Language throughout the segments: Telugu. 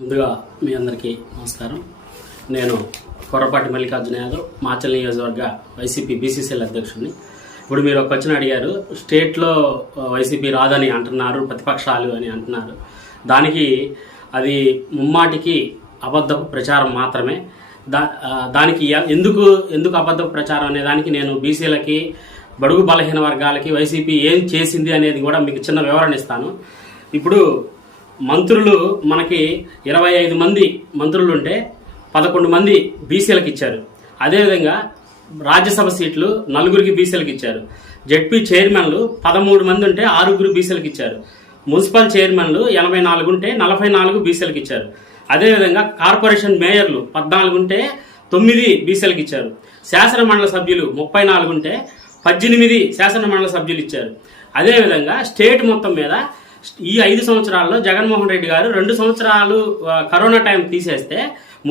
ముందుగా మీ అందరికీ నమస్కారం. నేను కొర్రపాటి మల్లికార్జున యాదవ్, మాచల్ నియోజకవర్గ వైసీపీ బీసీసీఎల్ అధ్యక్షుడిని. ఇప్పుడు మీరు ఒక క్వశ్చన్ అడిగారు, స్టేట్లో వైసీపీ రాదని అంటున్నారు, ప్రతిపక్షాలు అని అంటున్నారు. దానికి అది ముమ్మాటికి అబద్ధపు ప్రచారం మాత్రమే. దానికి ఎందుకు అబద్ధపు ప్రచారం అనే దానికి నేను బీసీలకి, బడుగు బలహీన వర్గాలకి వైసీపీ ఏం చేసింది అనేది కూడా మీకు చిన్న వివరణ ఇస్తాను. ఇప్పుడు మంత్రులు మనకి 25 మంది మంత్రులు ఉంటే 11 మంది బీసీలకు ఇచ్చారు. అదేవిధంగా రాజ్యసభ సీట్లు 4 బీసీలకు ఇచ్చారు. జెడ్పీ చైర్మన్లు 13 మంది ఉంటే 6 బీసీలకు ఇచ్చారు. మున్సిపల్ చైర్మన్లు 84 ఉంటే 44 బీసీలకు ఇచ్చారు. అదేవిధంగా కార్పొరేషన్ మేయర్లు 14 ఉంటే 9 బీసీలకు ఇచ్చారు. శాసన మండలి సభ్యులు 34 ఉంటే 18 శాసన మండలి సభ్యులు ఇచ్చారు. అదేవిధంగా స్టేట్ మొత్తం మీద ఈ 5 సంవత్సరాల్లో జగన్మోహన్ రెడ్డి గారు 2 సంవత్సరాలు కరోనా టైం తీసేస్తే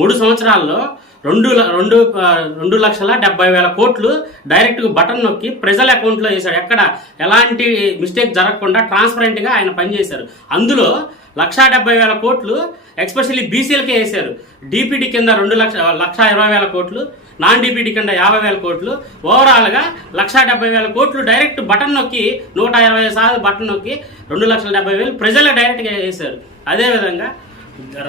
3 సంవత్సరాల్లో 2,70,000 కోట్లు డైరెక్ట్గా బటన్ నొక్కి ప్రజల అకౌంట్లో వేశాడు. ఎక్కడ ఎలాంటి మిస్టేక్ జరగకుండా ట్రాన్స్పరెంట్గా ఆయన పనిచేశారు. అందులో 1,70,000 కోట్లు ఎక్స్పెషల్లీ బీసీలకే వేశారు. డీపీటీ కింద 2,20,000 కోట్లు, నాన్ డీపీటీ కింద 50,000 కోట్లు, ఓవరాల్గా 1,70,000 కోట్లు డైరెక్ట్ బటన్ నొక్కి 120 సార్లు బటన్ నొక్కి 2,70,000 ప్రజలకు డైరెక్ట్గా వేశారు. అదేవిధంగా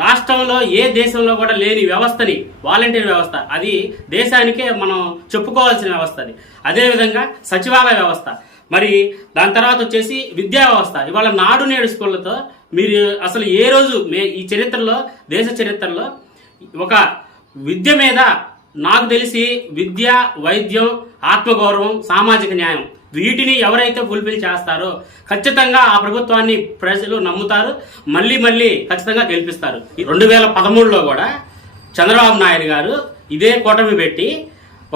రాష్ట్రంలో ఏ దేశంలో కూడా లేని వ్యవస్థని, వాలంటీర్ వ్యవస్థ, అది దేశానికే మనం చెప్పుకోవాల్సిన వ్యవస్థ అది. అదేవిధంగా సచివాలయ వ్యవస్థ, మరి దాని తర్వాత వచ్చేసి విద్యా వ్యవస్థ. ఇవాళ నాడు నేడు స్కూళ్ళతో మీరు అసలు ఏ రోజు ఈ చరిత్రలో, దేశ చరిత్రలో ఒక విద్య మీద నాకు తెలిసి విద్య, వైద్యం, ఆత్మగౌరవం, సామాజిక న్యాయం, వీటిని ఎవరైతే ఫుల్ఫిల్ చేస్తారో ఖచ్చితంగా ఆ ప్రభుత్వాన్ని ప్రజలు నమ్ముతారు, మళ్ళీ ఖచ్చితంగా గెలిపిస్తారు. 2013లో కూడా చంద్రబాబు నాయుడు గారు ఇదే కూటమి పెట్టి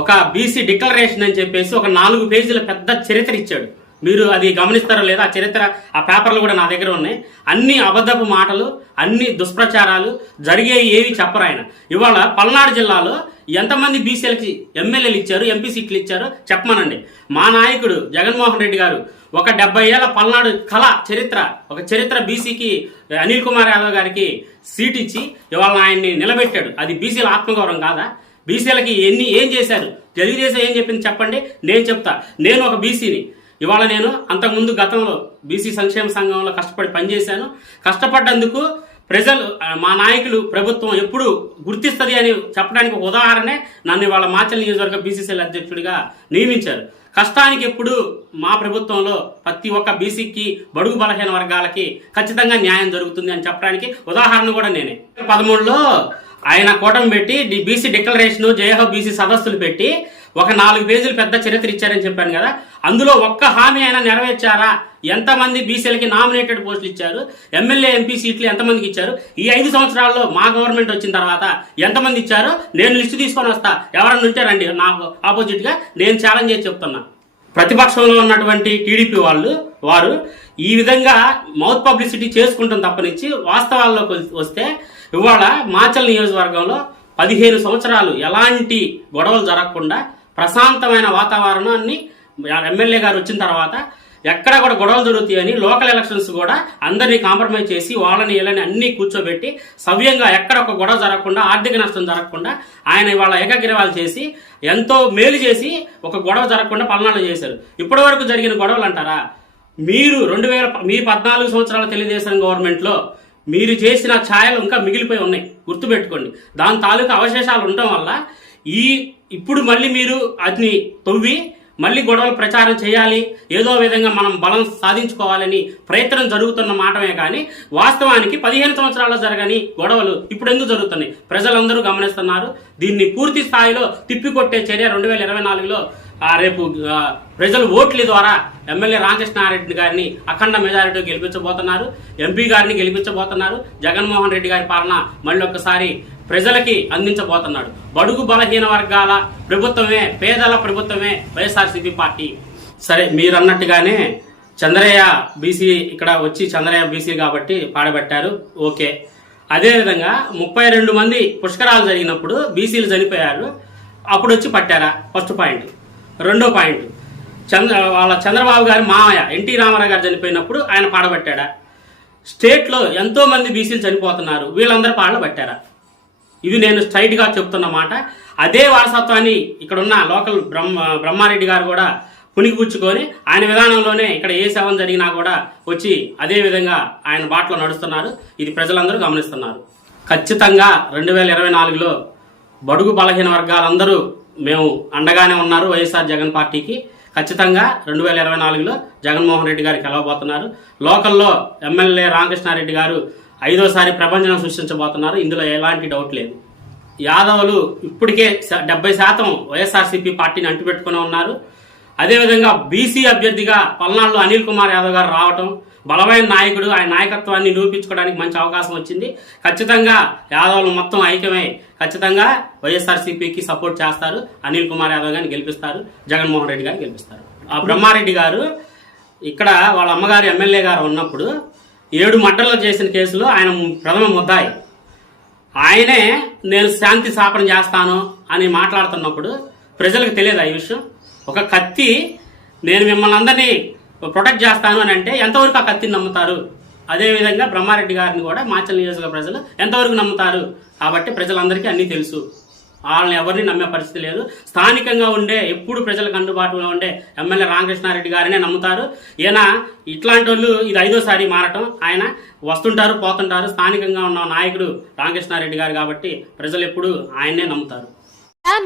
ఒక బీసీ డిక్లరేషన్ అని చెప్పేసి ఒక 4 పేజీల పెద్ద చరిత్ర ఇచ్చాడు. మీరు అది గమనిస్తారో లేదా, ఆ చరిత్ర, ఆ పేపర్లు కూడా నా దగ్గర ఉన్నాయి. అన్ని అబద్ధపు మాటలు, అన్ని దుష్ప్రచారాలు జరిగేవి ఏవి చెప్పరు ఆయన. ఇవాళ పల్నాడు జిల్లాలో ఎంతమంది బీసీలకి ఎమ్మెల్యేలు ఇచ్చారు, ఎంపీ సీట్లు ఇచ్చారు చెప్పమనండి. మా నాయకుడు జగన్మోహన్ రెడ్డి గారు ఒక 70 ఏళ్ల పల్నాడు కళ ఒక చరిత్ర బీసీకి అనిల్ కుమార్ యాదవ్ గారికి సీట్ ఇచ్చి ఇవాళ ఆయన్ని నిలబెట్టాడు. అది బీసీల ఆత్మగౌరవం కాదా? బీసీలకి ఏం చేశారు? తెలుగుదేశం ఏం చెప్పింది చెప్పండి, నేను చెప్తా. నేను ఒక బీసీని. ఇవాళ నేను అంతకుముందు గతంలో బీసీ సంక్షేమ సంఘంలో కష్టపడి పనిచేశాను. కష్టపడ్డందుకు ప్రజలు, మా నాయకులు, ప్రభుత్వం ఎప్పుడు గుర్తిస్తుంది అని చెప్పడానికి ఒక ఉదాహరణే నన్ను ఇవాళ మాచల్ నియోజకవర్గ బీసీసీఎల్ అధ్యక్షుడిగా నియమించారు. కష్టానికి ఎప్పుడు మా ప్రభుత్వంలో ప్రతి ఒక్క బీసీకి, బడుగు బలహీన వర్గాలకి ఖచ్చితంగా న్యాయం జరుగుతుంది అని చెప్పడానికి ఉదాహరణ కూడా నేనే. 2013లో ఆయన కూటమి పెట్టి బీసీ డిక్లరేషన్, జయహో బీసీ సదస్సులు పెట్టి ఒక 4 పేజీలు పెద్ద చరిత్ర ఇచ్చారని చెప్పాను కదా. అందులో ఒక్క హామీ అయినా నెరవేర్చారా? ఎంతమంది బీసీలకి నామినేటెడ్ పోస్టులు ఇచ్చారు? ఎమ్మెల్యే, ఎంపీ సీట్లు ఎంతమందికి ఇచ్చారు? ఈ 5 సంవత్సరాల్లో మా గవర్నమెంట్ వచ్చిన తర్వాత ఎంతమంది ఇచ్చారో నేను లిస్టు తీసుకొని వస్తా. ఎవరన్నా ఉంచారండి నాకు ఆపోజిట్గా, నేను ఛాలెంజ్ చేసి చెప్తున్నా. ప్రతిపక్షంలో ఉన్నటువంటి టీడీపీ వారు ఈ విధంగా మౌత్ పబ్లిసిటీ చేసుకుంటాం తప్పనిచ్చి వాస్తవాల్లోకి వస్తే ఇవాళ మాచల్ నియోజకవర్గంలో 15 సంవత్సరాలు ఎలాంటి గొడవలు జరగకుండా ప్రశాంతమైన వాతావరణాన్ని ఎమ్మెల్యే గారు వచ్చిన తర్వాత ఎక్కడ కూడా గొడవలు జరుగుతాయని లోకల్ ఎలక్షన్స్ కూడా అందరినీ కాంప్రమైజ్ చేసి వాళ్ళని వీళ్ళని అన్ని కూర్చోబెట్టి సవ్యంగా ఎక్కడ ఒక గొడవ జరగకుండా, ఆర్థిక నష్టం జరగకుండా ఆయన ఇవాళ ఏకగ్రీవాలు చేసి ఎంతో మేలు చేసి ఒక గొడవ జరగకుండా పల్నాడు చేశారు. ఇప్పటి వరకు జరిగిన గొడవలు అంటారా? మీరు 14 సంవత్సరాల తెలుగుదేశం గవర్నమెంట్లో మీరు చేసిన ఛాయలు ఇంకా మిగిలిపోయి ఉన్నాయి, గుర్తుపెట్టుకోండి. దాని తాలూకా అవశేషాలు ఉండటం వల్ల ఇప్పుడు మళ్ళీ మీరు అది తవ్వి మళ్ళీ గొడవలు ప్రచారం చేయాలి, ఏదో విధంగా మనం బలం సాధించుకోవాలని ప్రయత్నం జరుగుతున్న మాటమే కానీ వాస్తవానికి 15 సంవత్సరాల్లో జరగని గొడవలు ఇప్పుడు ఎందుకు జరుగుతున్నాయి ప్రజలందరూ గమనిస్తున్నారు. దీన్ని పూర్తి స్థాయిలో తిప్పికొట్టే చర్య 2024లో రేపు ప్రజలు ఓట్ల ద్వారా ఎమ్మెల్యే రామకృష్ణారెడ్డి గారిని అఖండ మెజారిటీ గెలిపించబోతున్నారు, ఎంపీ గారిని గెలిపించబోతున్నారు. జగన్మోహన్ రెడ్డి గారి పాలన మళ్ళీ ఒక్కసారి ప్రజలకి అందించబోతున్నాడు. బడుగు బలహీన వర్గాల ప్రభుత్వమే, పేదల ప్రభుత్వమే వైఎస్ఆర్సీపీ పార్టీ. సరే, మీరు అన్నట్టుగానే చంద్రయ్య బీసీ ఇక్కడ వచ్చి చంద్రయ్య బీసీ కాబట్టి పాడబెట్టారు, ఓకే. అదేవిధంగా 32 మంది పుష్కరాలు జరిగినప్పుడు బీసీలు చనిపోయారు, అప్పుడు వచ్చి పట్టారా? First point. రెండో పాయింట్, చంద్రబాబు గారి మామయ్య ఎన్టీ రామారావు గారు చనిపోయినప్పుడు ఆయన పాడబెట్టాడా? స్టేట్లో ఎంతో మంది బీసీలు చనిపోతున్నారు, వీళ్ళందరూ పాళ్ళు పట్టారా? ఇది నేను స్ట్రైట్గా చెప్తున్న మాట. అదే వారసత్వాన్ని ఇక్కడున్న లోకల్ బ్రహ్మారెడ్డి గారు కూడా పుణికిపుచ్చుకొని ఆయన విధానంలోనే ఇక్కడ ఏ సేవం జరిగినా కూడా వచ్చి అదే విధంగా ఆయన బాటలో నడుస్తున్నారు. ఇది ప్రజలందరూ గమనిస్తున్నారు. ఖచ్చితంగా 2024లో బడుగు బలహీన వర్గాలందరూ మేము అండగానే ఉన్నారు వైఎస్ఆర్ జగన్ పార్టీకి. ఖచ్చితంగా 2024లో జగన్మోహన్ రెడ్డి గారు గెలవబోతున్నారు. లోకల్లో ఎమ్మెల్యే రామకృష్ణారెడ్డి గారు 5వ సారి ప్రభంజనం సృష్టించబోతున్నారు. ఇందులో ఎలాంటి డౌట్ లేదు. యాదవులు ఇప్పటికే 70% వైఎస్ఆర్సీపీ పార్టీని అంటిపెట్టుకుని ఉన్నారు. అదేవిధంగా బీసీ అభ్యర్థిగా పల్నాడులో అనిల్ కుమార్ యాదవ్ గారు రావటం, బలమైన నాయకుడు, ఆయన నాయకత్వాన్ని నిరూపించుకోవడానికి మంచి అవకాశం వచ్చింది. ఖచ్చితంగా యాదవులు మొత్తం ఐక్యమై ఖచ్చితంగా వైఎస్ఆర్సీపీకి సపోర్ట్ చేస్తారు. అనిల్ కుమార్ యాదవ్ గారిని గెలిపిస్తారు, జగన్మోహన్ రెడ్డి గారిని గెలిపిస్తారు. ఆ బ్రహ్మారెడ్డి గారు ఇక్కడ వాళ్ళ అమ్మగారు ఎమ్మెల్యే గారు ఉన్నప్పుడు 7 మర్డర్లు చేసిన కేసులో ఆయన ప్రథమ ముద్దాయి. ఆయనే నేను శాంతి స్థాపన చేస్తాను అని మాట్లాడుతున్నప్పుడు ప్రజలకు తెలియదు ఈ విషయం. ఒక కత్తి నేను మిమ్మల్ని అందరినీ ప్రొటెక్ట్ చేస్తాను అని అంటే ఎంతవరకు ఆ కత్తిని నమ్ముతారు? అదేవిధంగా బ్రహ్మారెడ్డి గారిని కూడా మాచల్ నియోజకవర్గ ప్రజలు ఎంతవరకు నమ్ముతారు? కాబట్టి ప్రజలందరికీ అన్నీ తెలుసు. వాళ్ళని ఎవరిని నమ్మే పరిస్థితి లేదు. స్థానికంగా ఉండే ఎప్పుడు ప్రజలకు అందుబాటులో ఉండే ఎమ్మెల్యే రామకృష్ణారెడ్డి గారినే నమ్ముతారు. ఈయన ఇట్లాంటి వాళ్ళు ఇది 5వ సారి మారటం, ఆయన వస్తుంటారు పోతుంటారు. స్థానికంగా ఉన్న నాయకుడు రామకృష్ణారెడ్డి గారు కాబట్టి ప్రజలు ఎప్పుడు ఆయన్నే నమ్ముతారు.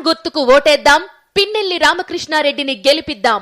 గుర్తుకు ఓటేద్దాం, పిన్నెల్లి రామకృష్ణారెడ్డిని గెలిపిద్దాం.